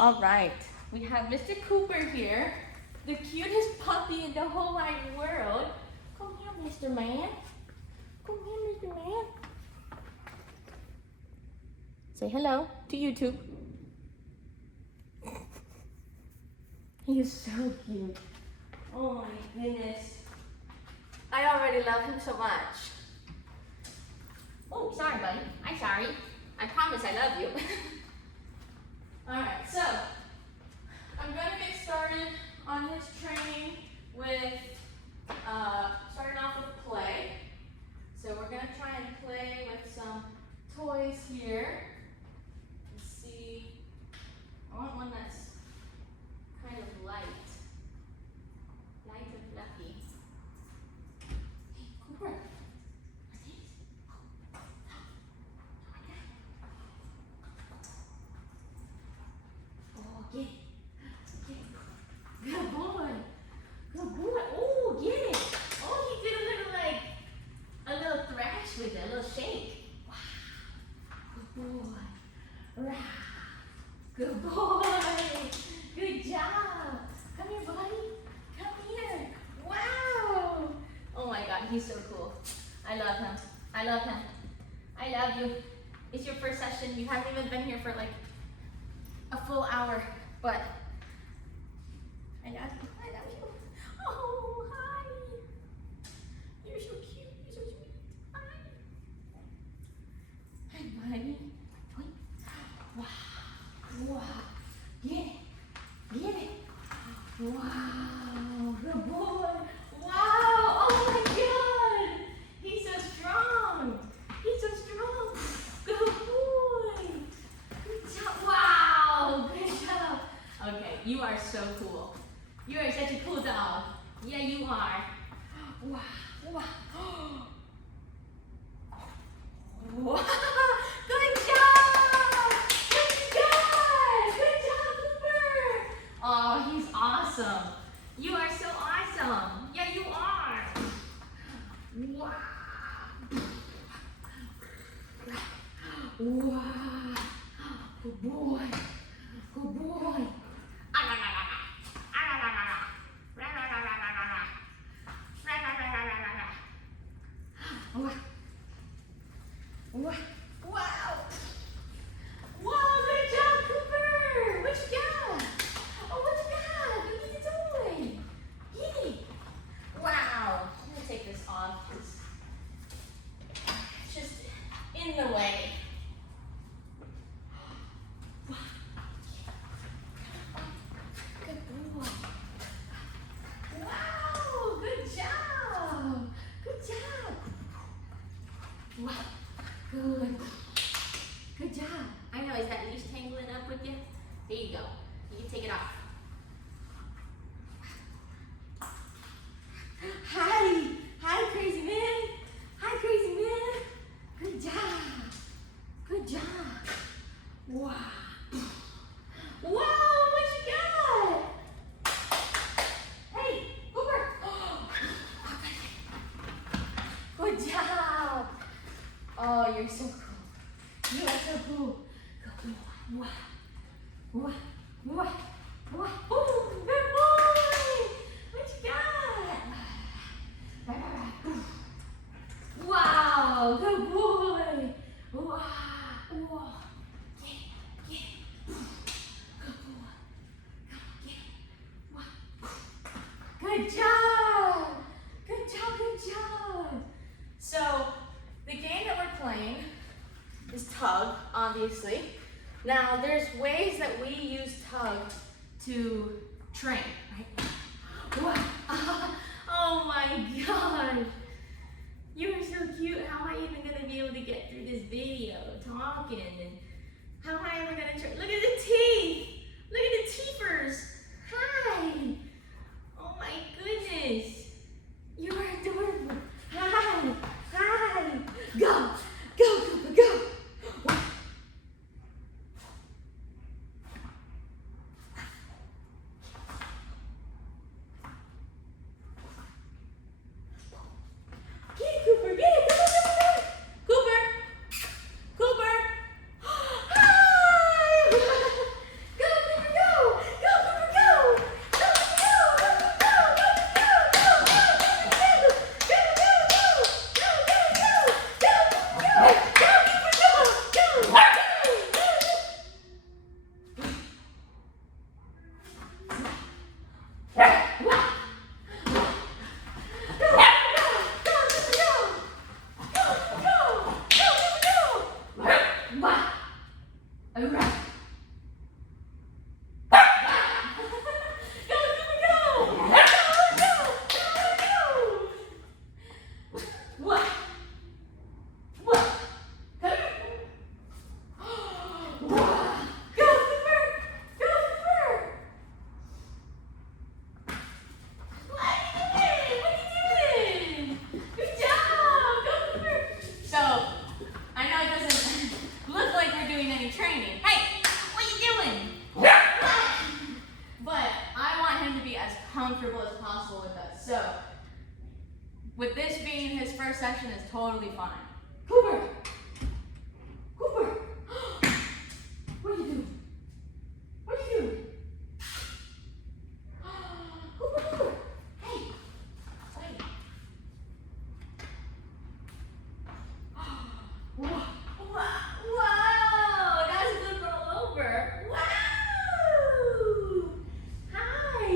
All right, we have Mr. Cooper here, the cutest puppy in the whole wide world. Come here, Mr. Man. Come here, Mr. Man. Say hello to YouTube. He is so cute. Oh my goodness. I already love him so much. Oh, sorry, buddy. I'm sorry. I promise I love you. Alright, so I'm going to get started on his training with starting off with play. So we're going to try and play with some toys here. Let's see. I want one that's kind of light and fluffy. Hey, Cooper. What's this? Oh, get it. Get it. Good boy. Good boy. Oh, get it. Oh, he did a little thrash with it, a little shake. Wow. Good boy. Rah. Good boy. Good job. Come here, buddy. Come here. Wow. Oh my God, he's so cool. I love him. I love him. I love you. It's your first session. You haven't even been here for like a full hour, but I love you. I love you. Oh, hi. You're so cute. You're so sweet. Hi. Hi, buddy. Wow. Wow. Get it. Get it. Wow. Good boy. Wow. Oh my God. He's so strong. He's so strong. Good boy. Good job. Wow. Good job. Okay, you are so cool. You are such a cool dog. Yeah, you are. Wow. Wow. Wow. Good job. Good job. Good job, Cooper. Oh, he's awesome. You are so awesome. Yeah, you are. Wow. Wow. Good boy. Good boy. Wow. Wow. Wow. Wow, good job, Cooper. What you got? Oh, what you got? What are you doing? Get it. Wow. I'm going to take this off. It's just in the way. Good boy. Wow, good job. Good job. Wow, good. Good job. I know, is that leash tangling up with you? There you go. You can take it off. Hi. Hi, crazy man. Hi, crazy man. Good job. Good job. Wow. Wow, what you got? Hey, Cooper. Good job. Oh, you're so cool. You are so cool. Good boy. Wow. Wow. Wow. Wow. Oh, good boy. What you got? Wow. Good boy. Wow. Wow. Get it. Get it. Good boy. Get it. Wow. Good job. Good job. Good job. So, the game that we're playing is tug, obviously. Now, there's ways that we use tug to train, right? Wow. Oh my gosh. You are so cute. How am I even going to be able to get through this video talking? And how am I ever going to train? Look at the teeth. Look at the teethers. Hi. Oh my goodness. You are adorable. Hi. Hi. Go. Go, Cooper, go. Get it, Cooper, get it. Come on, come on, come on. Cooper. Cooper. Hi. comfortable as possible with us. So, with this being his first session is totally fine. Cooper! Cooper! What are you doing? What are you doing? Cooper, Cooper! Hey! Wait. Wow! Wow! That was a good roll over. Wow! Hi!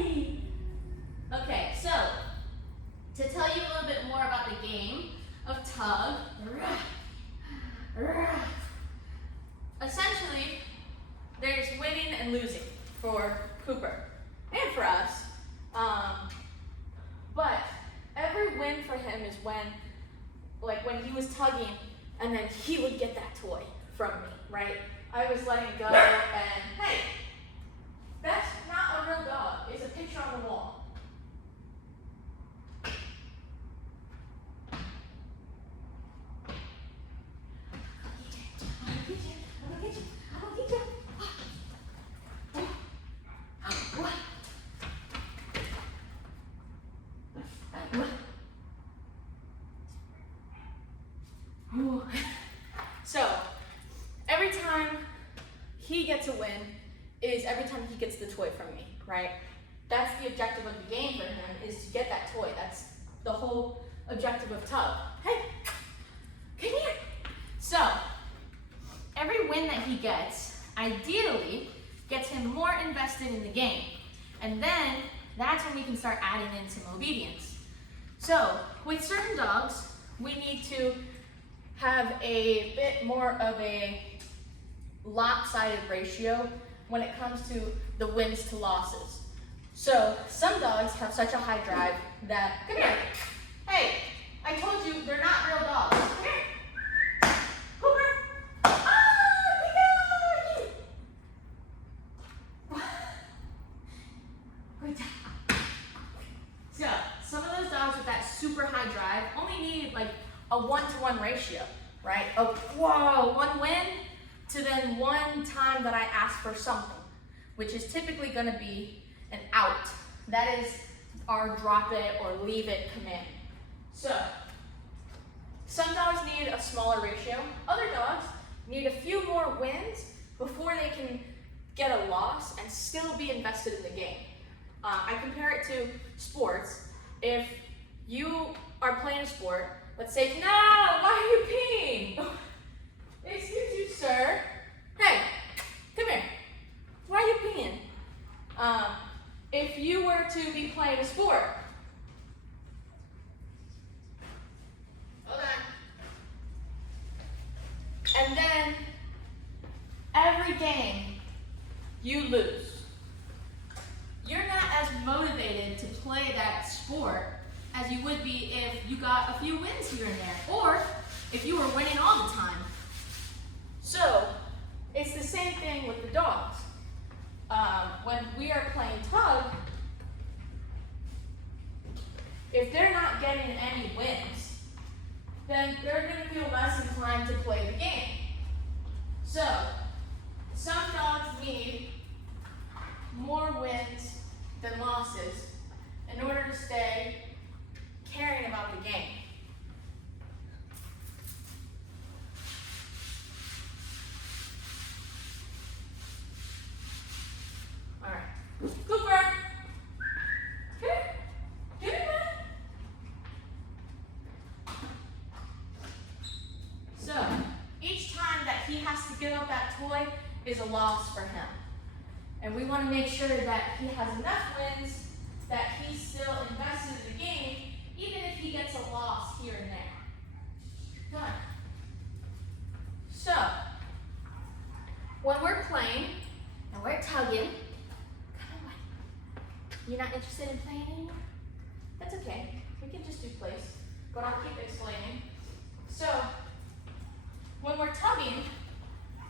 Okay, so to tell you a little bit more about the game of tug, Essentially, there's winning and losing for Cooper and for us. But every win for him is when he was tugging and then he would get that toy from me, right? I was letting go and, hey, that's not a real dog. It's a picture on the wall. So, every time he gets a win is every time he gets the toy from me, right? That's the objective of the game for him, is to get that toy. That's the whole objective of tug. Hey, come here. So, every win that he gets, ideally, gets him more invested in the game. And then, that's when we can start adding in some obedience. So, with certain dogs, we need to have a bit more of a lopsided ratio when it comes to the wins to losses. So some dogs have such a high drive that, come here, hey, I told you they're not real dogs. Come here, Cooper. Good job. So some of those dogs with that super high drive only need like a 1-to-1 ratio, right? Of one win to then one time that I ask for something, which is typically going to be an out. That is our drop it or leave it command. So some dogs need a smaller ratio. Other dogs need a few more wins before they can get a loss and still be invested in the game. I compare it to sports. If you are playing a sport, let's say, no, why are you peeing? Excuse you, sir. Hey, come here. Why are you peeing? If you were to be playing a sport, hold on. And then every game you lose. You're not as motivated to play that sport as you would be if you got a few wins here and there, or if you were winning all the time. So, it's the same thing with the dogs. When we are playing tug, if they're not getting any wins, then they're going to feel less inclined to play the game. So, some dogs need more wins than losses in order to stay caring about the game. All right, Cooper, come here, man. So each time that he has to give up that toy is a loss for him, and we want to make sure that he has enough wins that he's still invested in the game, even if he gets a loss here and there. Good. So, when we're playing and we're tugging, come on, you're not interested in playing anymore? That's okay. We can just do place, but I'll keep explaining. So, when we're tugging,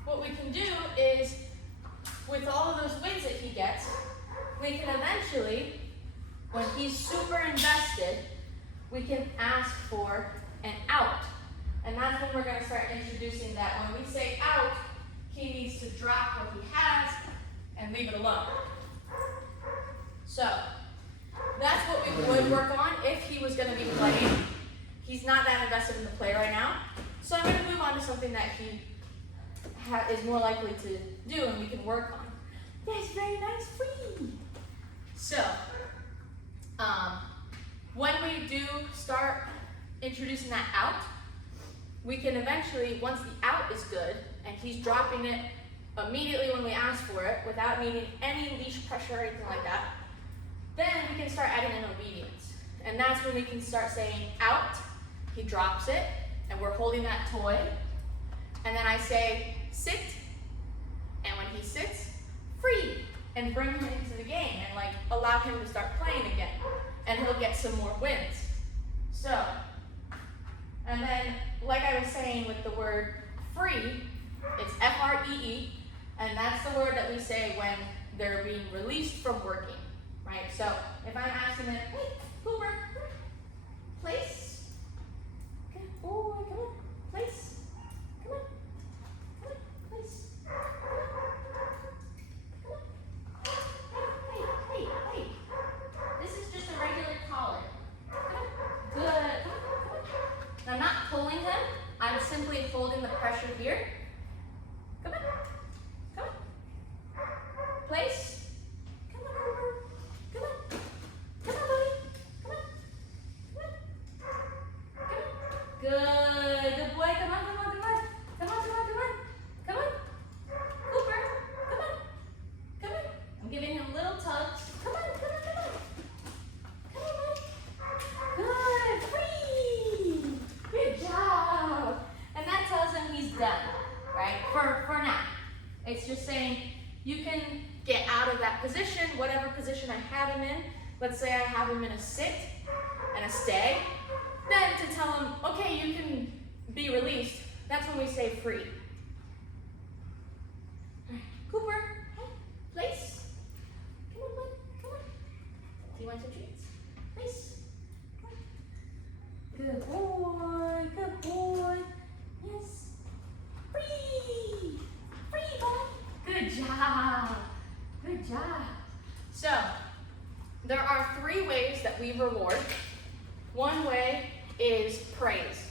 what we can do is, with all of those wins that he gets, we can eventually, when he's super invested, we can ask for an out. And that's when we're going to start introducing that. When we say out, he needs to drop what he has and leave it alone. So, that's what we would work on if he was going to be playing. He's not that invested in the play right now. So I'm going to move on to something that he is more likely to do and we can work on. Yes, very nice, free. So, when we do start introducing that out, we can eventually, once the out is good, and he's dropping it immediately when we ask for it, without needing any leash pressure or anything like that, then we can start adding in obedience. And that's when we can start saying out, he drops it, and we're holding that toy. And then I say, sit, and when he sits, free, and bring him into the game, and like allow him to start playing again. And he'll get some more wins. So, and then, like I was saying with the word free, it's F-R-E-E, and that's the word that we say when they're being released from working, right? So, if I'm asking them, hey, Cooper, place, okay, boy, come on, place, come on, place, hey, this is just a regular collar, come on, good, come on. Now, I'm not pulling him, I'm simply holding the pressure here. Come on. Come on. Place. Come on, Cooper. Come on. Come on, buddy. Come on. Come on. Come on. Good. Good boy. Come on, come on, come on. Come on, come on, come on. Come on. Cooper. Come on. Come on. I'm giving him little tugs. Come on, come on, come on. Come on, buddy. Good. Free. Good job. And that tells him he's done. Right? For now. It's just saying you can get out of that position, whatever position I have him in. Let's say I have him in a sit and a stay. Then to tell him, okay, you can be released, that's when we say free. All right. Cooper, place. Come on, bud. Come on. Do you want some treats? Place. Come on. Good boy. Good boy. Yes. Free! Free, bud! Good job! Good job! So, there are 3 ways that we reward. One way is praise.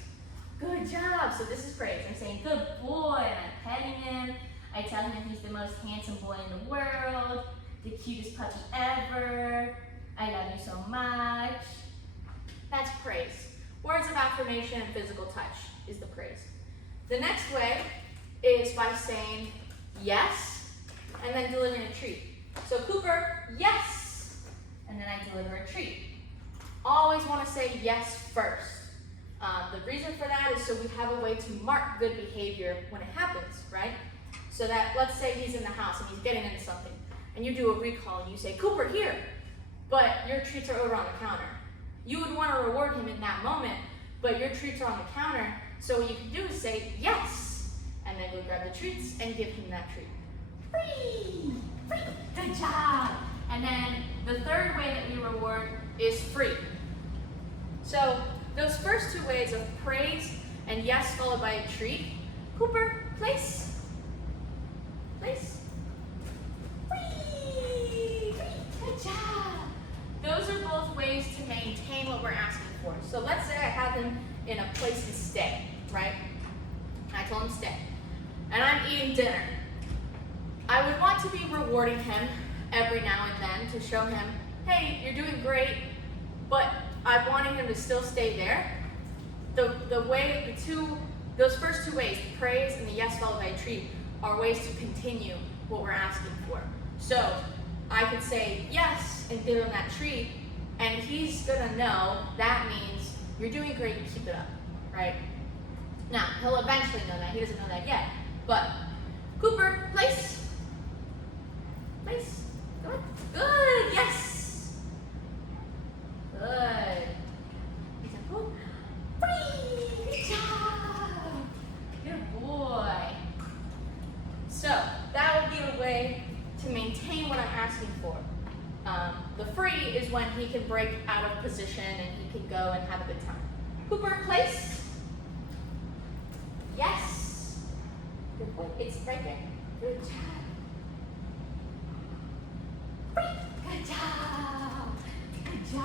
Good job! So this is praise. I'm saying, good boy, and I'm petting him. I tell him he's the most handsome boy in the world, the cutest puppy ever. I love you so much. That's praise. Words of affirmation and physical touch is the praise. The next way is by saying yes, and then delivering a treat. So Cooper, yes, and then I deliver a treat. Always want to say yes first. The reason for that is so we have a way to mark good behavior when it happens, right? So that, let's say he's in the house and he's getting into something, and you do a recall and you say, Cooper, here, but your treats are over on the counter. You would want to reward him in that moment, but your treats are on the counter. So what you can do is say, yes, and then go grab the treats and give him that treat. Free! Free! Good job! And then the third way that we reward is free. So those first 2 ways of praise and yes followed by a treat. Cooper, place. Place. Free! Free! Good job! Those are both ways to maintain what we're asking for. So let's say I have him in a place to stay, right? I told him stay. And I'm eating dinner. I would want to be rewarding him every now and then to show him, hey, you're doing great, but I wanted him to still stay there. Those first 2 ways, the praise and the yes followed by a treat, are ways to continue what we're asking for. So I could say yes and give him that treat, and he's gonna know that means you're doing great, you keep it up, right? Now, he'll eventually know that. He doesn't know that yet. But, Cooper, place. Place. Come on. Good, yes. Good. Free. Good job. Good boy. So, that would be a way to maintain what I'm asking for. The free is when he can break out of position and he can go and have a good time. Cooper, place. Yes. Good boy. It's right there. Good job. Free. Good job. Good job.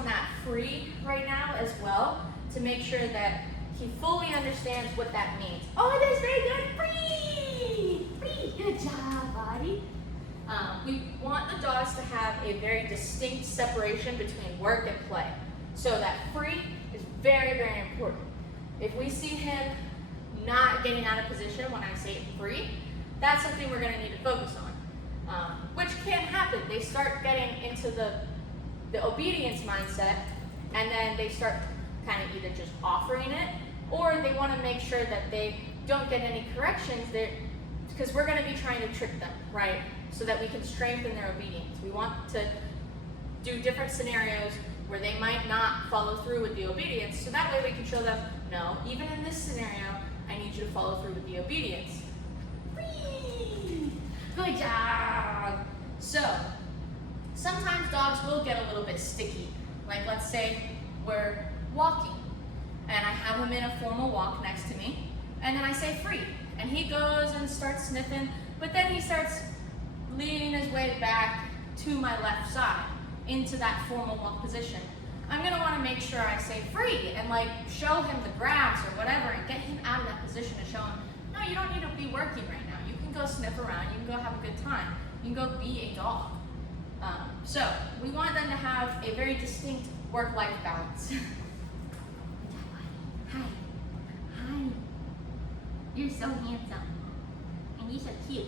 on that free right now as well to make sure that he fully understands what that means. Oh, it is very good. Free! Free! Good job, buddy. We want the dogs to have a very distinct separation between work and play. So that free is very, very important. If we see him not getting out of position when I say free, that's something we're going to need to focus on, which can happen. They start getting into the obedience mindset, and then they start kind of either just offering it, or they want to make sure that they don't get any corrections there, because we're going to be trying to trick them, right? So that we can strengthen their obedience. We want to do different scenarios where they might not follow through with the obedience, so that way we can show them, no, even in this scenario, I need you to follow through with the obedience. Whee! Good job! So, sometimes dogs will get a little bit sticky. Like let's say we're walking, and I have him in a formal walk next to me, and then I say free, and he goes and starts sniffing, but then he starts leaning his way back to my left side into that formal walk position. I'm gonna wanna make sure I say free and like show him the grass or whatever and get him out of that position to show him, no, you don't need to be working right now. You can go sniff around, you can go have a good time. You can go be a dog. So we want them to have a very distinct work-life balance. Hi. Hi. You're so handsome. And you're so cute.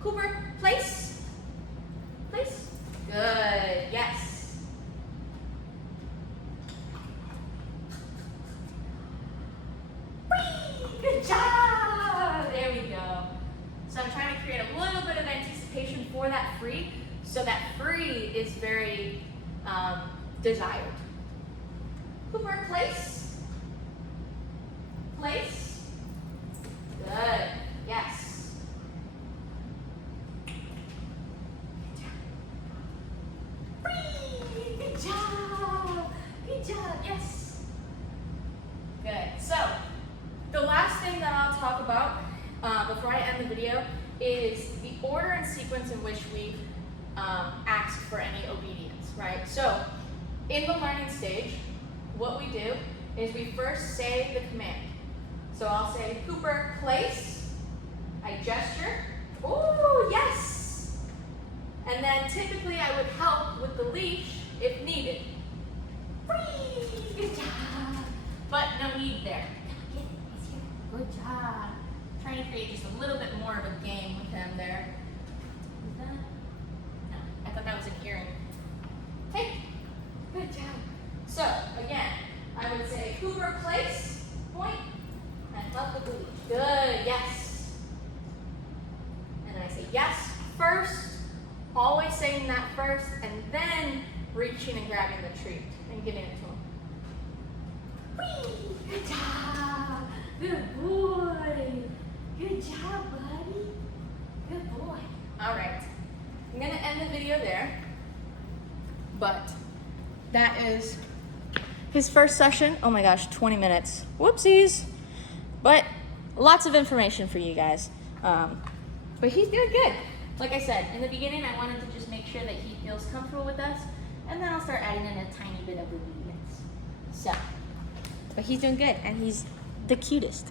Cooper, place. Place. Good, yes. Whee! Good job! There we go. So I'm trying to create a little bit of anticipation for that free, so that free is very desired. Cooper, place. Place. Good, yes. Free! Good job! Good job, yes. Good, so the last thing that I'll talk about before I end the video is the order and sequence in which we ask for any obedience, right? So in the learning stage, what we do is we first say the command. So I'll say, Cooper, place. I gesture. Ooh, yes. And then typically I would help with the leash if needed. Free! Good job. But no need there. Good job. Trying to create just a little bit more of a game with him there. Is that? No, I thought that was an earring. Hey, good job. So again, I would say Cooper, place, point, and up with the leash. Good, yes. And I say yes first, always saying that first, and then reaching and grabbing the treat and giving it to him. Whee! Good job. Good boy. Good job, buddy. Good boy. All right. I'm going to end the video there. But that is his first session. Oh my gosh, 20 minutes. Whoopsies. But lots of information for you guys. But he's doing good. Like I said, in the beginning, I wanted to just make sure that he feels comfortable with us. And then I'll start adding in a tiny bit of obedience. So, but he's doing good, and he's the cutest.